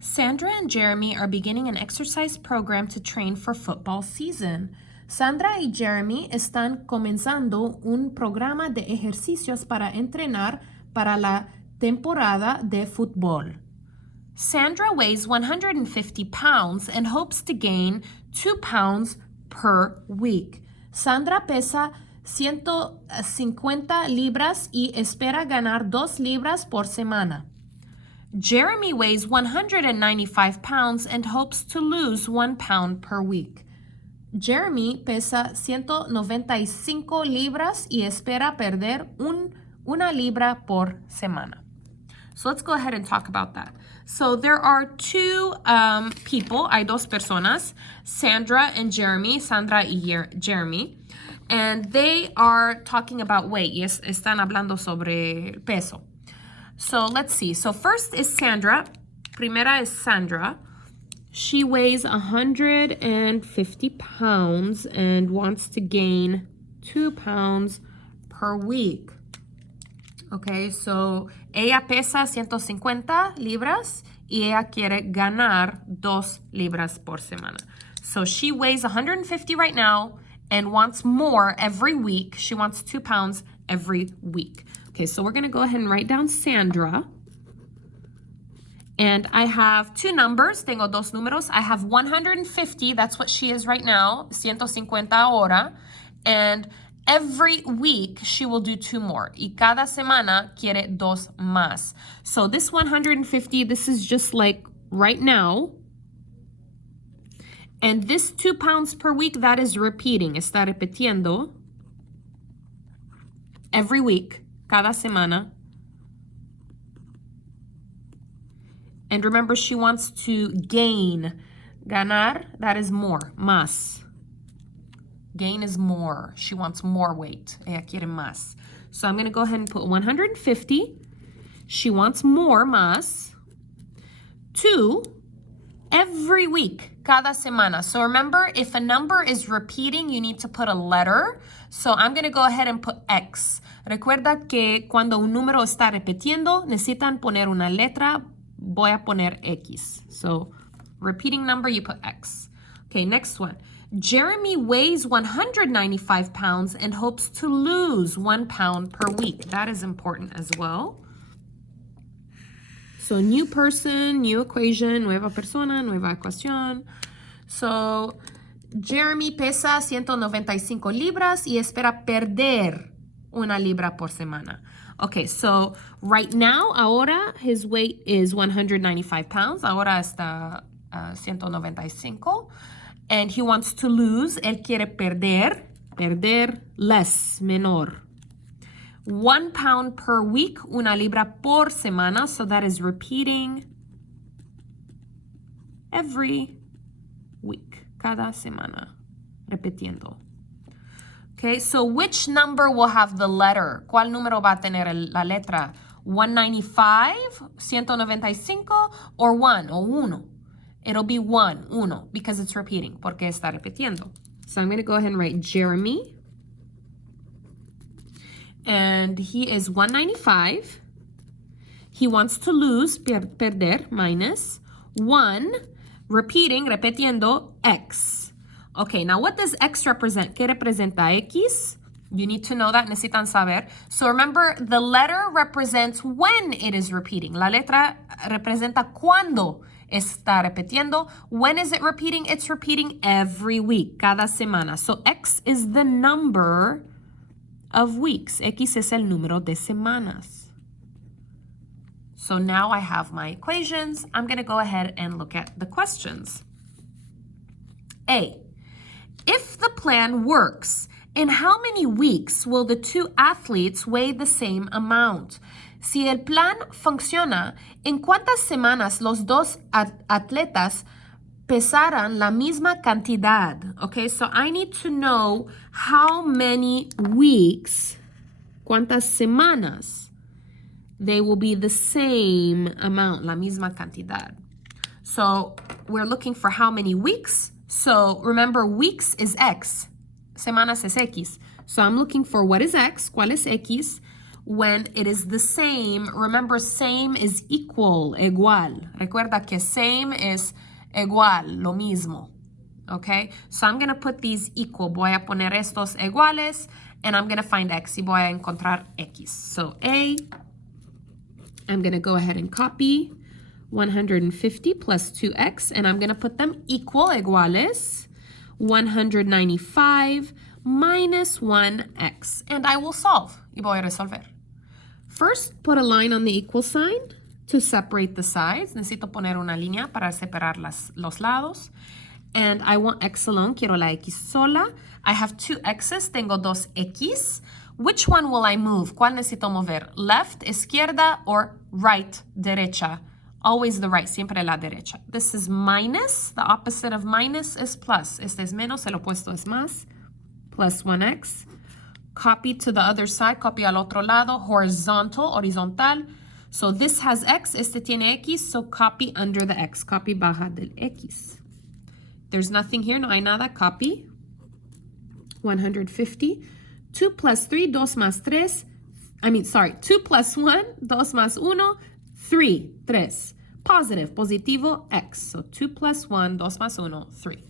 Sandra and Jeremy are beginning an exercise program to train for football season. Sandra y Jeremy están comenzando un programa de ejercicios para entrenar para la temporada de fútbol. Sandra weighs 150 pounds and hopes to gain 2 pounds per week. Sandra pesa 150 libras y espera ganar 2 libras por semana. Jeremy weighs 195 pounds and hopes to lose 1 pound per week. Jeremy pesa 195 libras y espera perder una libra por semana. So let's go ahead and talk about that. So there are two people, hay dos personas, Sandra and Jeremy, Sandra y Jeremy, and they are talking about weight. Yes, están hablando sobre peso. So let's see. So first is Sandra. Primera is Sandra. She weighs 150 pounds and wants to gain 2 pounds per week. Okay, so ella pesa 150 libras y ella quiere ganar 2 libras por semana. So she weighs 150 right now and wants more every week. She wants 2 pounds every week. Okay, so we're going to go ahead and write down Sandra. And I have 2 numbers. Tengo 2 números. I have 150. That's what she is right now. 150 ahora. And every week, she will do 2 more. Y cada semana quiere 2 más. So this 150, this is just like right now. And this 2 pounds per week, that is repeating. Está repitiendo every week, cada semana. And remember, she wants to gain. Ganar, that is more. Más. Gain is more. She wants more weight. Ella quiere más. So I'm going to go ahead and put 150. She wants more, más. 2, every week, cada semana. So remember, if a number is repeating, you need to put a letter. So I'm going to go ahead and put X. Recuerda que cuando un número está repitiendo, necesitan poner una letra. Voy a poner X. So repeating number, you put X. Okay, next one. Jeremy weighs 195 pounds and hopes to lose 1 pound per week. That is important as well. So new person, new equation, nueva persona, nueva ecuación. So Jeremy pesa 195 libras y espera perder 1 libra por semana. Okay, so right now, ahora, his weight is 195 pounds. Ahora está 195. And he wants to lose. Él quiere perder less, menor. 1 pound per week, 1 libra por semana. So that is repeating every week, cada semana, repitiendo. Okay, so which number will have the letter? ¿Cuál número va a tener la letra? 195, 195, or 1, o 1? It'll be 1, uno, because it's repeating, porque está repitiendo. So I'm going to go ahead and write Jeremy. And he is 195. He wants to lose, perder, minus 1, repeating, repitiendo, X. Okay, now what does X represent? ¿Qué representa X? You need to know that, necesitan saber. So remember, the letter represents when it is repeating. La letra representa cuando está repitiendo. When is it repeating? It's repeating every week, cada semana. So X is the number of weeks. X es el número de semanas. So now I have my equations. I'm going to go ahead and look at the questions. A. If the plan works, in how many weeks will the 2 athletes weigh the same amount? Si el plan funciona, ¿en cuántas semanas los 2 atletas pesarán la misma cantidad? Okay, so I need to know how many weeks, cuántas semanas, they will be the same amount, la misma cantidad. So we're looking for how many weeks. So remember, weeks is X. Semanas es X. So I'm looking for what is X, cuál es X. when it is the same. Remember, same is equal, igual. Recuerda que same is igual, lo mismo. Okay, so I'm going to put these equal. Voy a poner estos iguales, and I'm going to find x. Y voy a encontrar x. So A, I'm going to go ahead and copy 150 plus 2x, and I'm going to put them equal, iguales, 195 minus 1x. And I will solve. Y voy a resolver. First, put a line on the equal sign to separate the sides. Necesito poner una línea para separar los lados. And I want x alone, quiero la x sola. I have two x's, tengo dos x. Which one will I move? ¿Cuál necesito mover? Left, izquierda, or right, derecha? Always the right, siempre la derecha. This is minus, the opposite of minus is plus. Este es menos, el opuesto es más. Plus 1x. Copy to the other side, copy al otro lado, horizontal. So this has x, este tiene x, so copy under the x. Copy baja del x. There's nothing here, no hay nada, copy. 150. 2 plus 3, 2 más 3. 2 plus 1, 2 más 1, 3. Positive, positivo, x. So 2 plus 1, 2 más 1, 3.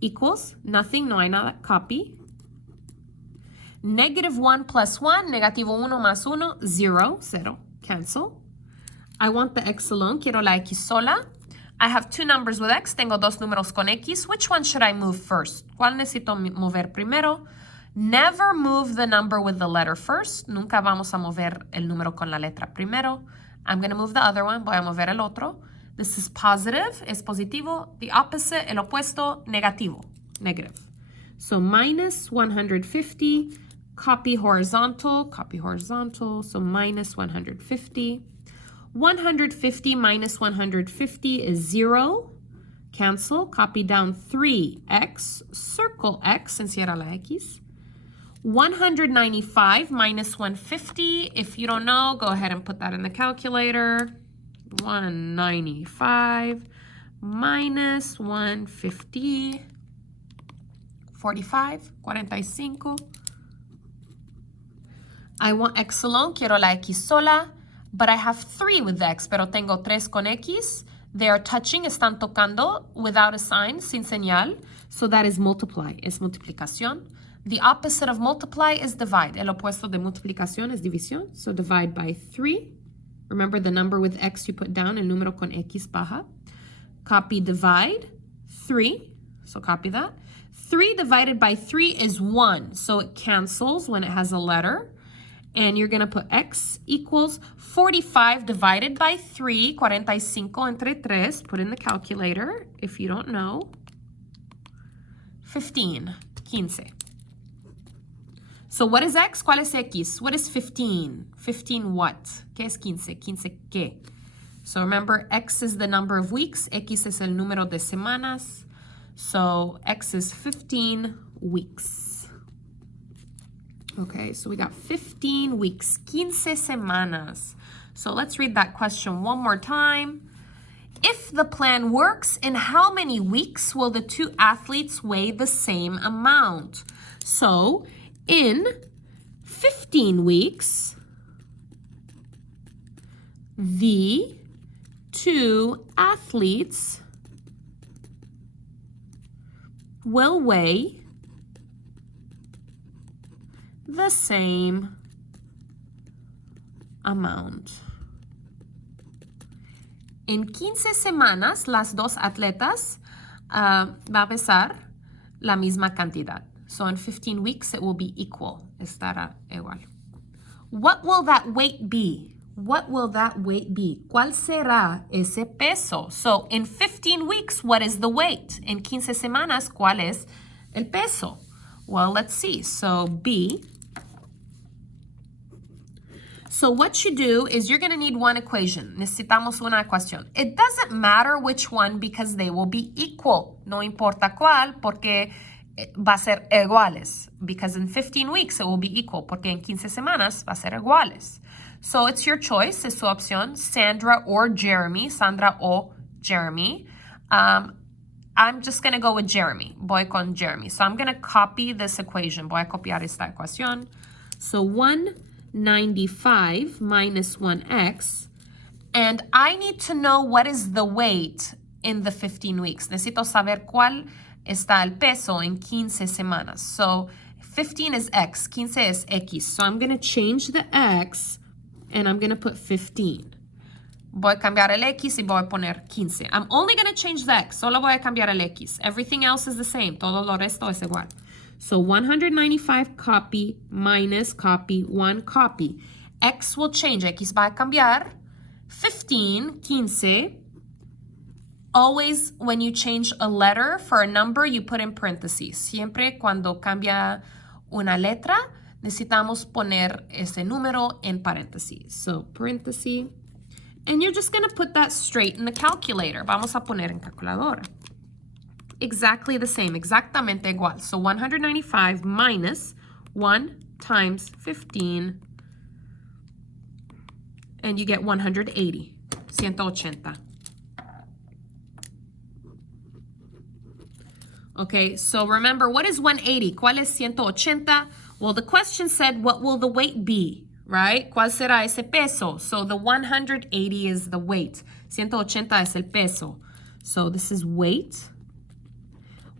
Equals, nothing, no hay nada, copy. Negative 1 plus 1, negativo 1 más 1, 0. Cancel. I want the x alone, quiero la x sola. I have two numbers with x, tengo dos números con x. Which one should I move first? ¿Cuál necesito mover primero? Never move the number with the letter first. Nunca vamos a mover el número con la letra primero. I'm going to move the other one. Voy a mover el otro. This is positive, es positivo. The opposite, el opuesto, negativo, negative. So minus 150, copy horizontal, so minus 150. 150 minus 150 is 0. Cancel. Copy down 3x. Circle x, encierra la x. 195 minus 150. If you don't know, go ahead and put that in the calculator. 195 minus 150. 45. I want x alone. Quiero la x sola. But I have 3 with the x, pero tengo 3 con x. They are touching, están tocando without a sign, sin señal. So that is multiply, es multiplicación. The opposite of multiply is divide. El opuesto de multiplicación es división. So divide by 3. Remember the number with x you put down, el número con x baja. Copy divide, 3. So copy that. 3 divided by 3 is 1. So it cancels when it has a letter. And you're going to put x equals 45 divided by 3, 45 entre 3. Put in the calculator if you don't know. 15. So what is x? ¿Cuál es x? What is 15? 15 what? ¿Qué es 15? 15 qué? So remember, x is the number of weeks. X es el número de semanas. So x is 15 weeks. Okay, so we got 15 weeks, 15 semanas. So let's read that question one more time. If the plan works, in how many weeks will the two athletes weigh the same amount? So in 15 weeks, the two athletes will weigh the same amount. En 15 semanas, las dos atletas va a pesar la misma cantidad. So in 15 weeks, it will be equal. Estará igual. What will that weight be? What will that weight be? ¿Cuál será ese peso? So in 15 weeks, what is the weight? En 15 semanas, ¿cuál es el peso? Well, let's see. So B. So what you do is you're going to need one equation. Necesitamos una ecuación. It doesn't matter which one because they will be equal. No importa cuál porque va a ser iguales. Because in 15 weeks it will be equal. Porque en 15 semanas va a ser iguales. So it's your choice. Es su opción. Sandra or Jeremy. Sandra o Jeremy. I'm just going to go with Jeremy. Voy con Jeremy. So I'm going to copy this equation. Voy a copiar esta ecuación. So 1 195 minus 1x. And I need to know what is the weight in the 15 weeks. Necesito saber cuál está el peso en 15 semanas. So 15 is x, 15 is x. So I'm going to change the x and I'm going to put 15. Voy a cambiar el x y voy a poner 15. I'm only going to change the x. Solo voy a cambiar el x. Everything else is the same. Todo lo resto es igual. So 195 copy minus copy, 1 copy. X will change. X va a cambiar. 15, 15. Always when you change a letter for a number, you put in parentheses. Siempre cuando cambia una letra, necesitamos poner ese número en paréntesis. So paréntesis. And you're just going to put that straight in the calculator. Vamos a poner en calculadora. Exactly the same. Exactamente igual. So 195 minus 1 times 15. And you get 180. 180. Okay, so remember, what is 180? ¿Cuál es 180? Well, the question said, what will the weight be, right? ¿Cuál será ese peso? So the 180 is the weight. 180 es el peso. So this is weight.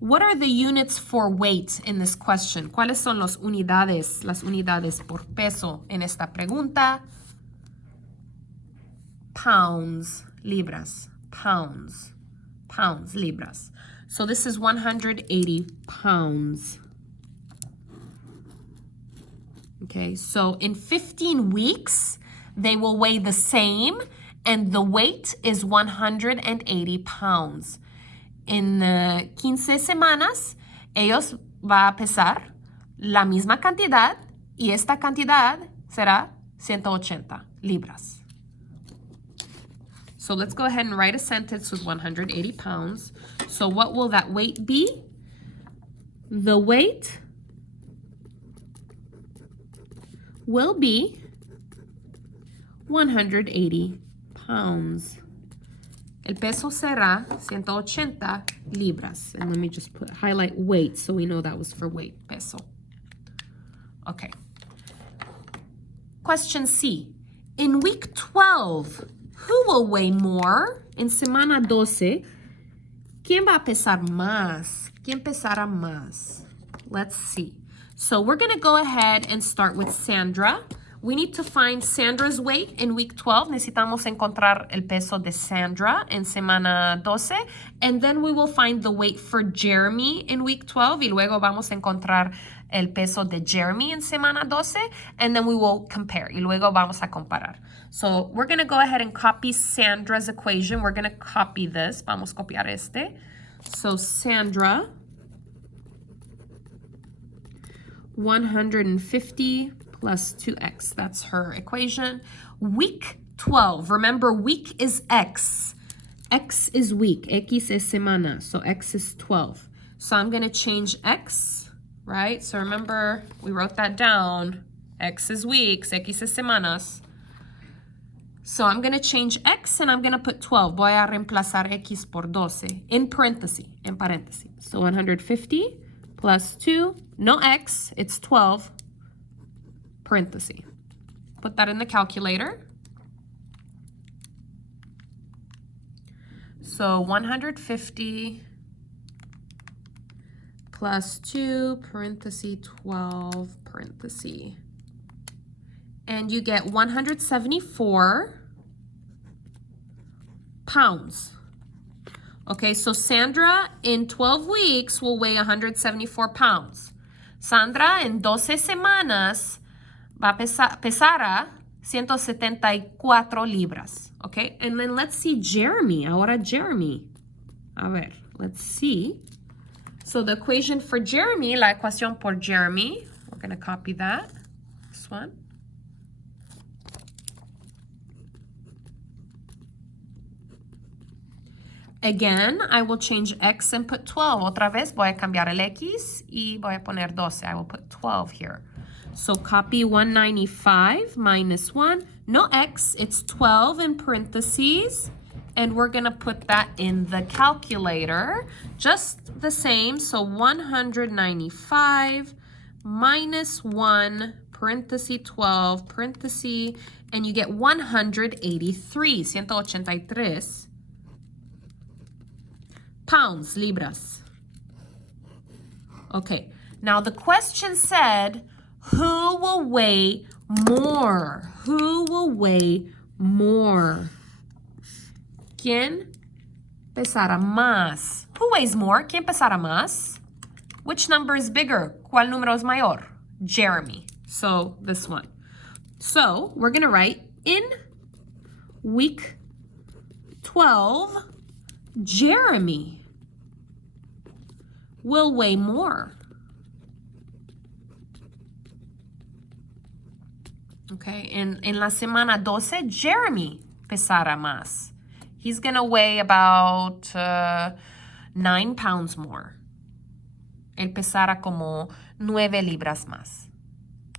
What are the units for weight in this question? ¿Cuáles son las unidades por peso en esta pregunta? Pounds, libras, pounds, libras. So this is 180 pounds. Okay, so in 15 weeks, they will weigh the same, and the weight is 180 pounds. En 15 semanas, ellos va a pesar la misma cantidad, y esta cantidad será 180 libras. So let's go ahead and write a sentence with 180 pounds. So what will that weight be? The weight will be 180 pounds. El peso será 180 libras. And let me just highlight weight so we know that was for weight, peso. Okay. Question C. In week 12, who will weigh more? En semana 12, ¿quién va a pesar más? ¿Quién pesará más? Let's see. So we're going to go ahead and start with Sandra. We need to find Sandra's weight in week 12. Necesitamos encontrar el peso de Sandra en semana 12. And then we will find the weight for Jeremy in week 12. Y luego vamos a encontrar el peso de Jeremy en semana 12. And then we will compare. Y luego vamos a comparar. So we're going to go ahead and copy Sandra's equation. We're going to copy this. Vamos a copiar este. So Sandra, 150 plus 2x. That's her equation. Week 12. Remember, week is x. X is week. X es semana. So x is 12. So I'm going to change x, right? So remember, we wrote that down. X is weeks. X es semanas. So I'm going to change x and I'm going to put 12. Voy a reemplazar x por 12. In paréntesis. En paréntesis. So 150 plus 2. No x. It's 12. Parenthesis. Put that in the calculator. So 150 plus 2, parenthesis, 12, parenthesis. And you get 174 pounds. Okay, so Sandra in 12 weeks will weigh 174 pounds. Sandra en 12 semanas pesará 174 libras, okay? And then let's see Jeremy. Ahora Jeremy. A ver, let's see. So the equation for Jeremy, la ecuación por Jeremy, we're going to copy that, this one. Again, I will change x and put 12. Otra vez voy a cambiar el x y voy a poner 12. I will put 12 here. So copy 195 minus 1. No x, it's 12 in parentheses. And we're going to put that in the calculator. Just the same. So 195 minus 1 parenthesis 12, parenthesis, and you get 183, 183 pounds, libras. Okay, now the question said, who will weigh more? Who will weigh more? ¿Quién pesará más? Who weighs more? ¿Quién pesará más? Which number is bigger? ¿Cuál número es mayor? Jeremy. So this one. So we're going to write in week 12, Jeremy will weigh more. Okay, en la semana 12, Jeremy pesará más. He's going to weigh about 9 pounds more. Él pesará como 9 libras más.